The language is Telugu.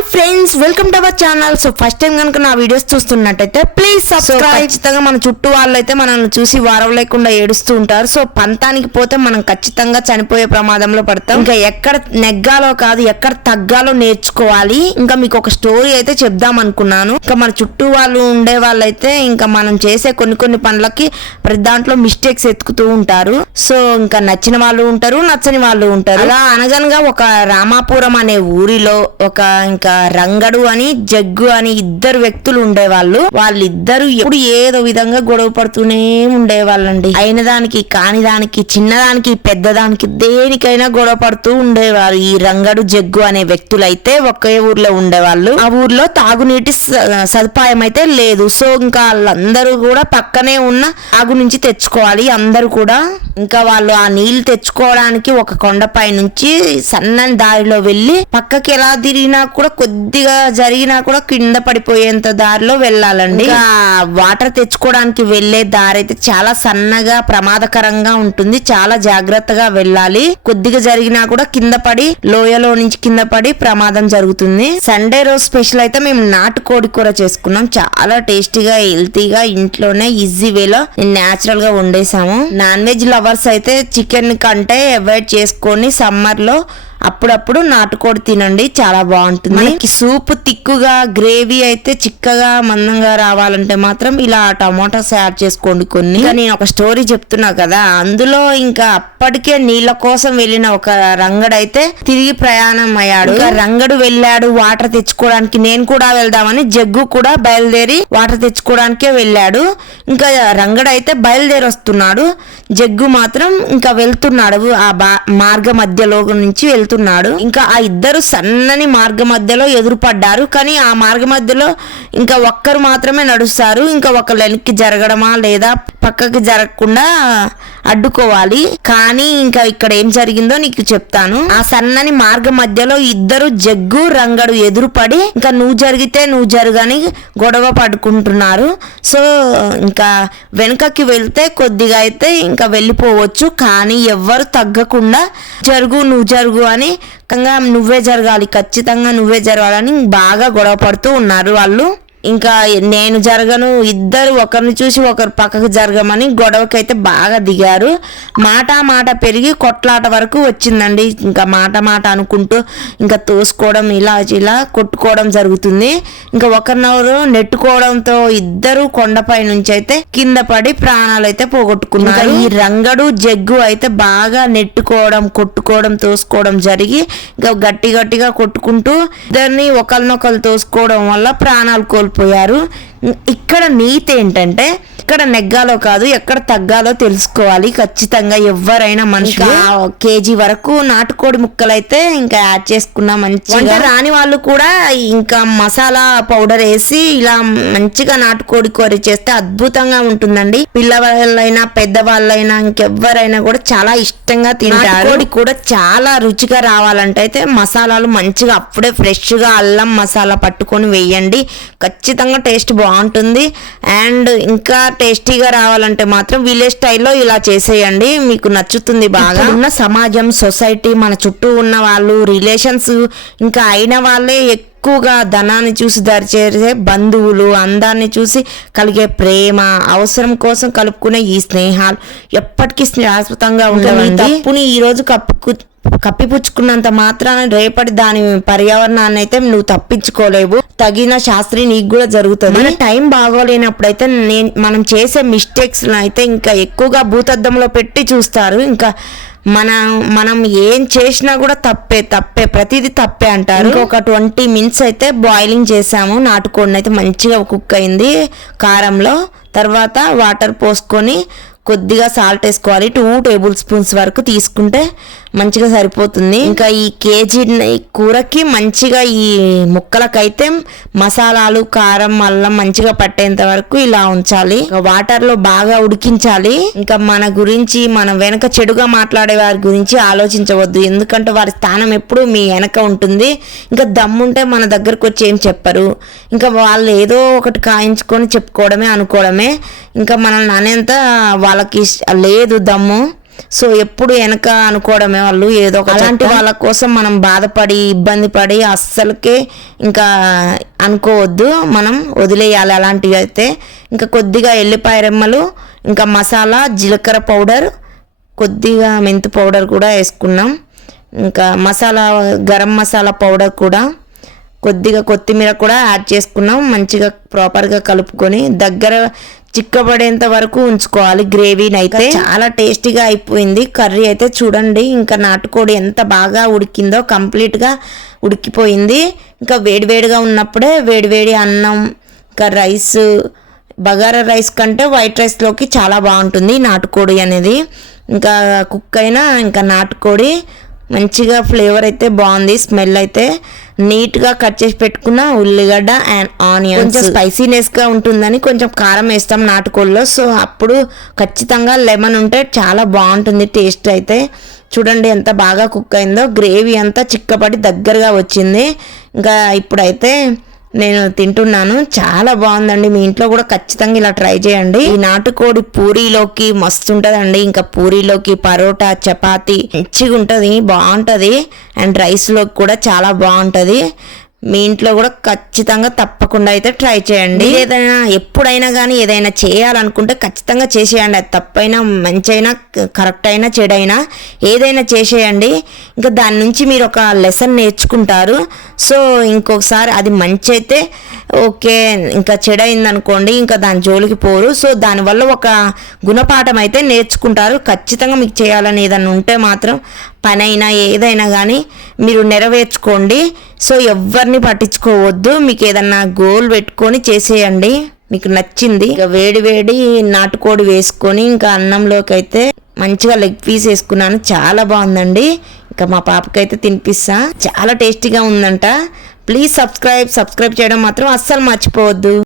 Hi friends, welcome to our channel. So first time కనుక నా వీడియోస్ చూస్తున్నట్టయితే ప్లీజ్ సబ్స్క్రైబ్. ఖచ్చితంగా మన చుట్టూ వాళ్ళు అయితే మనల్ని చూసి వారం లేకుండా ఏడుస్తూ ఉంటారు. సో పంతానికి పోతే మనం ఖచ్చితంగా చనిపోయే ప్రమాదంలో పడతాం. ఇంకా ఎక్కడ నెగ్గాలో కాదు, ఎక్కడ తగ్గాలో నేర్చుకోవాలి. ఇంకా మీకు ఒక స్టోరీ అయితే చెప్దాం అనుకున్నాను. ఇంకా మన చుట్టూ వాళ్ళు ఉండే వాళ్ళైతే ఇంకా మనం చేసే కొన్ని పనులకి ప్రతి దాంట్లో మిస్టేక్స్ ఎత్తుకుతూ ఉంటారు. సో ఇంకా నచ్చిన వాళ్ళు ఉంటారు, నచ్చని వాళ్ళు ఉంటారు. అలా అనగనగా ఒక రామాపురం అనే ఊరిలో ఒక ఇంకా రంగడు అని జగ్గు అని ఇద్దరు వ్యక్తులు ఉండేవాళ్ళు. వాళ్ళిద్దరు ఎప్పుడు ఏదో విధంగా గొడవ పడుతూనే ఉండేవాళ్ళండి. అయిన దానికి కాని దానికి, చిన్నదానికి పెద్దదానికి, దేనికైనా గొడవ పడుతూ ఉండేవారు ఈ రంగడు జగ్గు అనే వ్యక్తులు. అయితే ఒకే ఊర్లో ఉండేవాళ్ళు. ఆ ఊర్లో తాగునీటి సదుపాయం అయితే లేదు. సో ఇంకా వాళ్ళందరూ కూడా పక్కనే ఉన్న తాగు నుంచి తెచ్చుకోవాలి అందరూ కూడా. ఇంకా వాళ్ళు ఆ నీళ్లు తెచ్చుకోవడానికి ఒక కొండపై నుంచి సన్నని దారిలో వెళ్ళి పక్కకి ఎలా తిరిగినా కూడా కొద్దిగా జరిగినా కూడా కింద పడిపోయేంత దారిలో వెళ్ళాలండి. ఇంకా వాటర్ తెచ్చుకోవడానికి వెళ్లే దారి అయితే చాలా సన్నగా ప్రమాదకరంగా ఉంటుంది. చాలా జాగ్రత్తగా వెళ్ళాలి. కొద్దిగా జరిగినా కూడా కింద పడి, లోయలో నుంచి కింద పడి ప్రమాదం జరుగుతుంది. సండే రోజు స్పెషల్ అయితే మేము నాటుకోడి కూర చేసుకున్నాం. చాలా టేస్టీగా, హెల్తీగా, ఇంట్లోనే ఈజీ వేలో నేచురల్ గా వండేసాము. నాన్ వెజ్ లవర్స్ అయితే చికెన్ కంటే అవాయిడ్ చేసుకొని సమ్మర్ లో అప్పుడప్పుడు నాటుకోడి తినండి, చాలా బాగుంటుంది. మనకి సూప్ తిక్కుగా, గ్రేవీ అయితే చిక్కగా మందంగా రావాలంటే మాత్రం ఇలా టమాటాస్ యాడ్ చేసుకోండి కొన్ని. ఇంకా నేను ఒక స్టోరీ చెప్తున్నా కదా, అందులో ఇంకా అప్పటికే నీళ్ళ కోసం వెళ్ళిన ఒక రంగడైతే తిరిగి ప్రయాణం అయ్యాడు. ఇంకా రంగడు వెళ్ళాడు వాటర్ తెచ్చుకోవడానికి, నేను కూడా వెళ్దామని జగ్గు కూడా బయలుదేరి వాటర్ తెచ్చుకోవడానికే వెళ్ళాడు. ఇంకా రంగడు అయితే బయలుదేరి వస్తున్నాడు, జగ్గు మాత్రం ఇంకా వెళ్తున్నాడు. ఆ మార్గ మధ్యలో నుంచి వెళ్తున్నాడు. ఇంకా ఆ ఇద్దరు సన్నని మార్గ మధ్యలో ఎదురుపడ్డారు. కానీ ఆ మార్గ మధ్యలో ఇంకా ఒక్కరు మాత్రమే నడుస్తారు. ఇంకా ఒక వెనక్కి జరగడమా లేదా పక్కకి జరగకుండా అడ్డుకోవాలి. కానీ ఇంకా ఇక్కడ ఏం జరిగిందో నీకు చెప్తాను. ఆ సన్నని మార్గ మధ్యలో ఇద్దరు జగ్గు రంగడు ఎదురుపడి ఇంకా నువ్వు జరిగితే నువ్వు జరుగని గొడవ పడుకుంటున్నారు. సో ఇంకా వెనుకకి వెళ్తే కొద్దిగా అయితే ఇంకా వెళ్ళిపోవచ్చు, కానీ ఎవ్వరు తగ్గకుండా నువ్వు జరుగు అని నువ్వే జరగాలి, ఖచ్చితంగా నువ్వే జరగాలని బాగా గొడవ పడుతూ ఉన్నారు వాళ్ళు. ఇంకా నేను జరగను, ఇద్దరు ఒకరిని చూసి ఒకరు పక్కకు జరగమని గొడవకైతే బాగా దిగారు. మాట పెరిగి కొట్లాట వరకు వచ్చిందండి. ఇంకా మాట అనుకుంటూ ఇంకా తోసుకోవడం, ఇలా కొట్టుకోవడం జరుగుతుంది. ఇంకా ఒకరినొకరు నెట్టుకోవడంతో ఇద్దరు కొండపై నుంచి అయితే కింద పడి ప్రాణాలు అయితే పోగొట్టుకున్నారు. ఈ రంగడు జగ్గు అయితే బాగా నెట్టుకోవడం, కొట్టుకోవడం, తోసుకోవడం జరిగి ఇంకా గట్టిగా కొట్టుకుంటూ ఇద్దరిని ఒకరినొకరు తోసుకోవడం వల్ల ప్రాణాలు కోల్పోయారు. ఇక్కడ నీతి ఏంటంటే ఎక్కడ నెగ్గాలో కాదు, ఎక్కడ తగ్గాలో తెలుసుకోవాలి. ఖచ్చితంగా ఎవరైనా మనుషులు కేజీ వరకు నాటుకోడి ముక్కలు అయితే ఇంకా యాడ్ చేసుకున్నా మంచిగా. రాని వాళ్ళు కూడా ఇంకా మసాలా పౌడర్ వేసి ఇలా మంచిగా నాటుకోడి కూర చేస్తే అద్భుతంగా ఉంటుందండి. పిల్లవాళ్ళైనా పెద్దవాళ్ళైనా ఇంకెవరైనా కూడా చాలా ఇష్టంగా తింటారు. కోడి కూడా చాలా రుచిగా రావాలంటే అయితే మసాలాలు మంచిగా అప్పుడే ఫ్రెష్ గా అల్లం మసాలా పట్టుకొని వేయండి, ఖచ్చితంగా టేస్ట్ బాగుంటుంది. అండ్ ఇంకా టేస్టీగా రావాలంటే మాత్రం విలేజ్ స్టైల్లో ఇలా చేసేయండి, మీకు నచ్చుతుంది బాగా. ఉన్న సమాజం, సొసైటీ, మన చుట్టూ ఉన్న వాళ్ళు, రిలేషన్స్, ఇంకా అయిన వాళ్ళే ఎక్కువగా ధనాన్ని చూసి దరిచేసే బంధువులు, అందాన్ని చూసి కలిగే ప్రేమ, అవసరం కోసం కలుపుకునే ఈ స్నేహాలు ఎప్పటికీ శాశ్వతంగా ఉంటాయి. తప్పుని ఈ రోజు కప్పిపుచ్చుకున్నంత మాత్రాన రేపటి దాని పర్యావరణాన్ని అయితే నువ్వు తప్పించుకోలేవు. తగిన శాస్త్రి నీకు కూడా జరుగుతుంది. మన టైం బాగోలేనప్పుడైతే మనం చేసే మిస్టేక్స్ అయితే ఇంకా ఎక్కువగా భూతద్దంలో పెట్టి చూస్తారు. ఇంకా మనం ఏం చేసినా కూడా తప్పే ప్రతిదీ తప్పే అంటారు. ఒక 20 minutes అయితే బాయిలింగ్ చేసాము. నాటుకోడిని అయితే మంచిగా కుక్ అయింది కారంలో. తర్వాత వాటర్ పోసుకొని కొద్దిగా సాల్ట్ వేసుకోవాలి. 2 tablespoons వరకు తీసుకుంటే మంచిగా సరిపోతుంది. ఇంకా ఈ కేజీ కూరకి మంచిగా ఈ ముక్కలకైతే మసాలాలు, కారం, అల్లం మంచిగా పట్టేంత వరకు ఇలా ఉంచాలి. వాటర్ లో బాగా ఉడికించాలి. ఇంకా మన గురించి, మన వెనక చెడుగా మాట్లాడే వారి గురించి ఆలోచించవద్దు, ఎందుకంటే వారి స్థానం ఎప్పుడు మీ వెనక ఉంటుంది. ఇంకా దమ్ముంటే మన దగ్గరకు వచ్చి ఏం చెప్పరు. ఇంకా వాళ్ళు ఏదో ఒకటి కాయించుకొని చెప్పుకోవడమే, అనుకోవడమే. ఇంకా మనల్ని అనేంత వాళ్ళకి లేదు దమ్ము. సో ఎప్పుడు వెనక అనుకోవడమే వాళ్ళు ఏదో ఒక అలాంటి వాళ్ళ కోసం మనం బాధపడి ఇబ్బంది పడి అస్సలకే ఇంకా అనుకోవద్దు, మనం వదిలేయాలి అలాంటివి అయితే. ఇంకా కొద్దిగా ఎల్లిపాయ రెమ్మలు, ఇంకా మసాలా, జీలకర్ర పౌడర్, కొద్దిగా మెంతు పౌడర్ కూడా వేసుకున్నాం. ఇంకా మసాలా, గరం మసాలా పౌడర్ కూడా, కొద్దిగా కొత్తిమీర కూడా యాడ్ చేసుకున్నాం. మంచిగా ప్రాపర్గా కలుపుకొని దగ్గర చిక్కబడేంత వరకు ఉంచుకోవాలి గ్రేవీని. అయితే చాలా టేస్టీగా అయిపోయింది కర్రీ అయితే. చూడండి ఇంకా నాటుకోడి ఎంత బాగా ఉడికిందో, కంప్లీట్గా ఉడికిపోయింది. ఇంకా వేడివేడిగా ఉన్నప్పుడే వేడివేడి అన్నం, ఇంకా రైస్, బగారా రైస్ కంటే వైట్ రైస్లోకి చాలా బాగుంటుంది నాటుకోడి అనేది. ఇంకా కుక్ అయినా ఇంకా నాటుకోడి మంచిగా ఫ్లేవర్ అయితే బాగుంది, స్మెల్ అయితే. నీట్గా కట్ చేసి పెట్టుకున్న ఉల్లిగడ్డ అండ్ ఆనియన్, కొంచెం స్పైసీనెస్గా ఉంటుందని కొంచెం కారం వేస్తాం నాటుకోళ్ళలో. సో అప్పుడు ఖచ్చితంగా లెమన్ ఉంటే చాలా బాగుంటుంది టేస్ట్ అయితే. చూడండి ఎంత బాగా కుక్ అయిందో, గ్రేవీ అంతా చిక్కపడి దగ్గరగా వచ్చింది. ఇంకా ఇప్పుడైతే నేను తింటున్నాను, చాలా బాగుందండి. మీ ఇంట్లో కూడా ఖచ్చితంగా ఇలా ట్రై చేయండి. ఈ నాటుకోడి పూరీలోకి మస్తు ఉంటుందండి, ఇంకా పూరీలోకి, పరోటా, చపాతి మంచిగా ఉంటుంది, బాగుంటుంది. అండ్ రైస్లోకి కూడా చాలా బాగుంటుంది. మీ ఇంట్లో కూడా ఖచ్చితంగా తప్పకుండా అయితే ట్రై చేయండి. ఏదైనా ఎప్పుడైనా కానీ ఏదైనా చేయాలనుకుంటే ఖచ్చితంగా చేసేయండి. అది తప్పైనా మంచి అయినా కరెక్ట్ అయినా చెడైనా ఏదైనా చేసేయండి. ఇంకా దాని నుంచి మీరు ఒక లెసన్ నేర్చుకుంటారు. సో ఇంకొకసారి అది మంచి అయితే ఓకే, ఇంకా చెడైంది అనుకోండి ఇంకా దాని జోలికి పోరు. సో దానివల్ల ఒక గుణపాఠం అయితే నేర్చుకుంటారు. ఖచ్చితంగా మీకు చేయాలని ఏదైనా ఉంటే మాత్రం పని అయినా ఏదైనా కానీ మీరు నెరవేర్చుకోండి. సో ఎవరిని పట్టించుకోవద్దు, మీకు ఏదన్నా గోల్ పెట్టుకొని చేసేయండి మీకు నచ్చింది. ఇక వేడి వేడి నాటుకోడి వేసుకొని ఇంకా అన్నంలోకి అయితే మంచిగా లెగ్ పీస్ వేసుకున్నాను, చాలా బాగుందండి. ఇంకా మా పాపకైతే తినిపిస్తా, చాలా టేస్టీగా ఉందంట. ప్లీజ్ సబ్స్క్రైబ్ చేయడం మాత్రం అస్సలు మర్చిపోవద్దు.